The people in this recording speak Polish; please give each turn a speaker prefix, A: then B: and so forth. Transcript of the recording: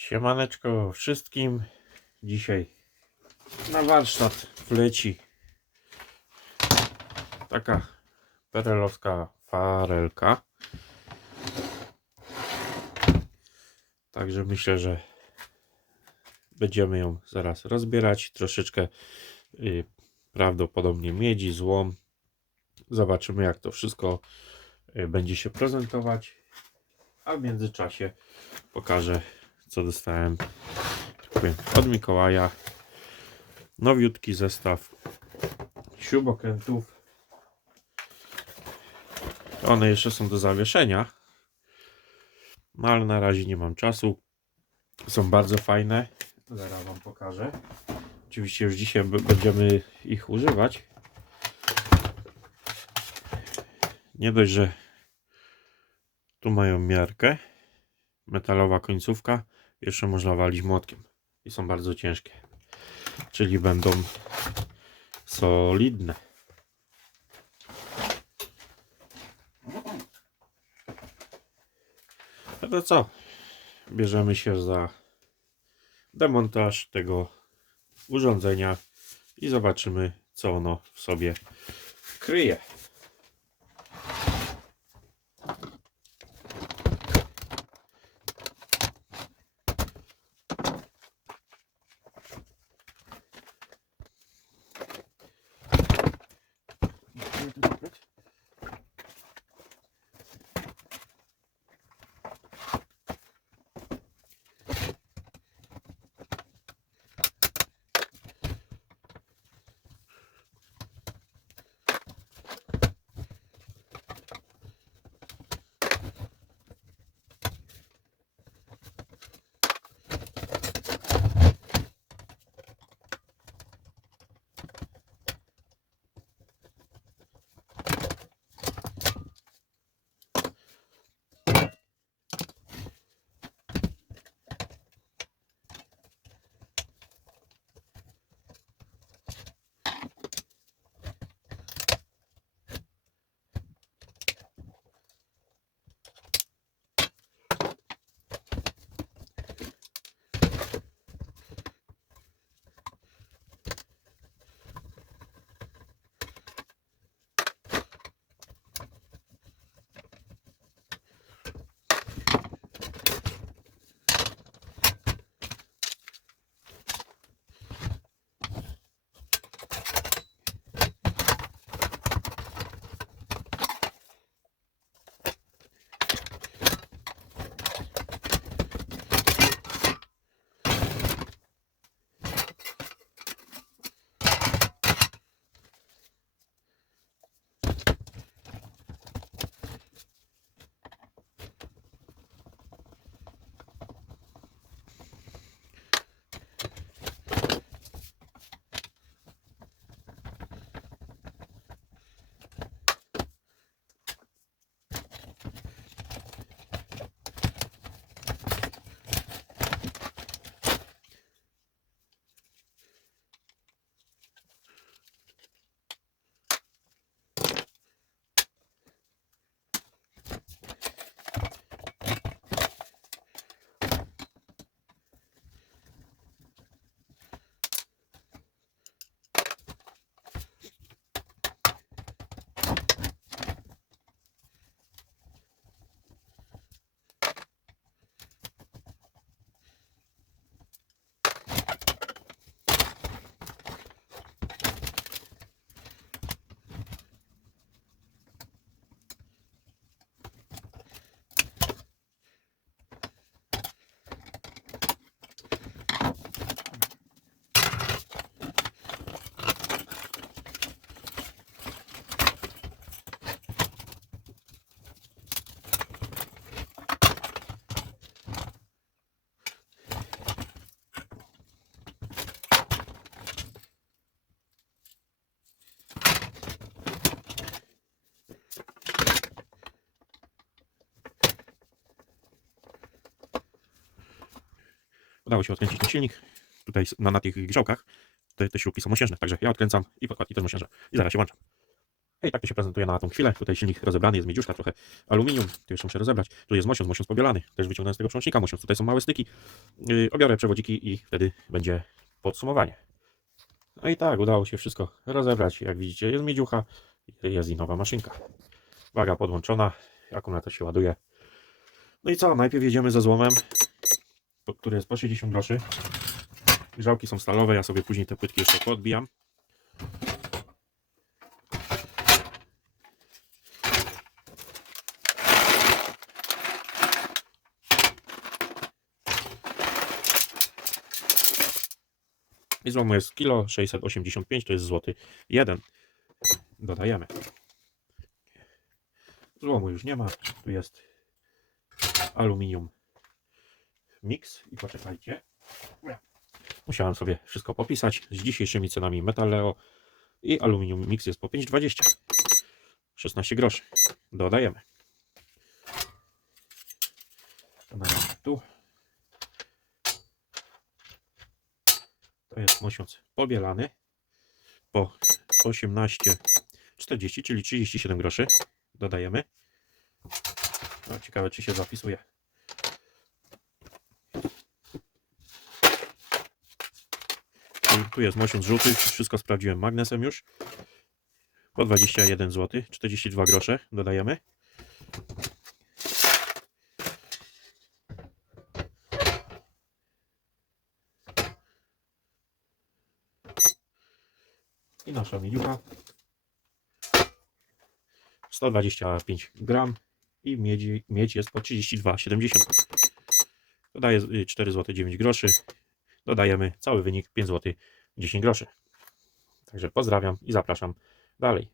A: Siemaneczko wszystkim. Dzisiaj na warsztat wleci taka perelowska farelka. Także myślę, że będziemy ją zaraz rozbierać. Troszeczkę y, prawdopodobnie miedzi, złom. Zobaczymy jak to wszystko y, będzie się prezentować. A w międzyczasie pokażę co dostałem od Mikołaja. Nowiutki zestaw śrubokrętów. One jeszcze są do zawieszenia. No ale na razie nie mam czasu. Są bardzo fajne. Zaraz wam pokażę. Oczywiście już dzisiaj będziemy ich używać. Nie dość, że tu mają miarkę metalowa końcówka. Jeszcze można walić młotkiem. I są bardzo ciężkie. Czyli będą solidne. No to co? Bierzemy się za demontaż tego urządzenia i zobaczymy, co ono w sobie kryje. Udało się odkręcić ten silnik. Tutaj na, na tych grzałkach te, te śrubki są mosiężne, także ja odkręcam i podkładki też mosiężne. I zaraz się włączam. I tak to się prezentuje na tą chwilę. Tutaj silnik rozebrany, jest miedziuszka, trochę aluminium. Tu jeszcze muszę rozebrać. Tu jest mosiąc, mosiąc pobielany. Też wyciągnąłem z tego przełącznika mosiąc. Tutaj są małe styki. Yy, obiorę przewodziki i wtedy będzie podsumowanie. No i tak, udało się wszystko rozebrać. Jak widzicie, jest miedziucha, jest i nowa maszynka. Waga podłączona, akumulator się ładuje. No i co, najpierw jedziemy ze złomem, który jest po 60 groszy. Grzałki są stalowe, ja sobie później te płytki jeszcze podbijam. I złomu jest kilo 685, to jest złoty 1. Dodajemy. Złomu już nie ma. Tu jest aluminium mix. I poczekajcie. Musiałem sobie wszystko popisać. Z dzisiejszymi cenami Metaleo i aluminium mix jest po 5,20. 16 groszy. Dodajemy. Dodajemy tu. To jest mosiąc pobielany po 18,40, czyli 37 groszy. Dodajemy. No, ciekawe, czy się zapisuje. Tu- jest mosiąc żółty, wszystko sprawdziłem magnesem już. Po 21 zł, 42 grosze dodajemy. I nasza miedziucha. 125 gram i miedzi, miedź jest po 32,70. Dodaję y, 4 zł 9 groszy. Dodajemy cały wynik 5 zł 10 groszy. Także pozdrawiam i zapraszam dalej.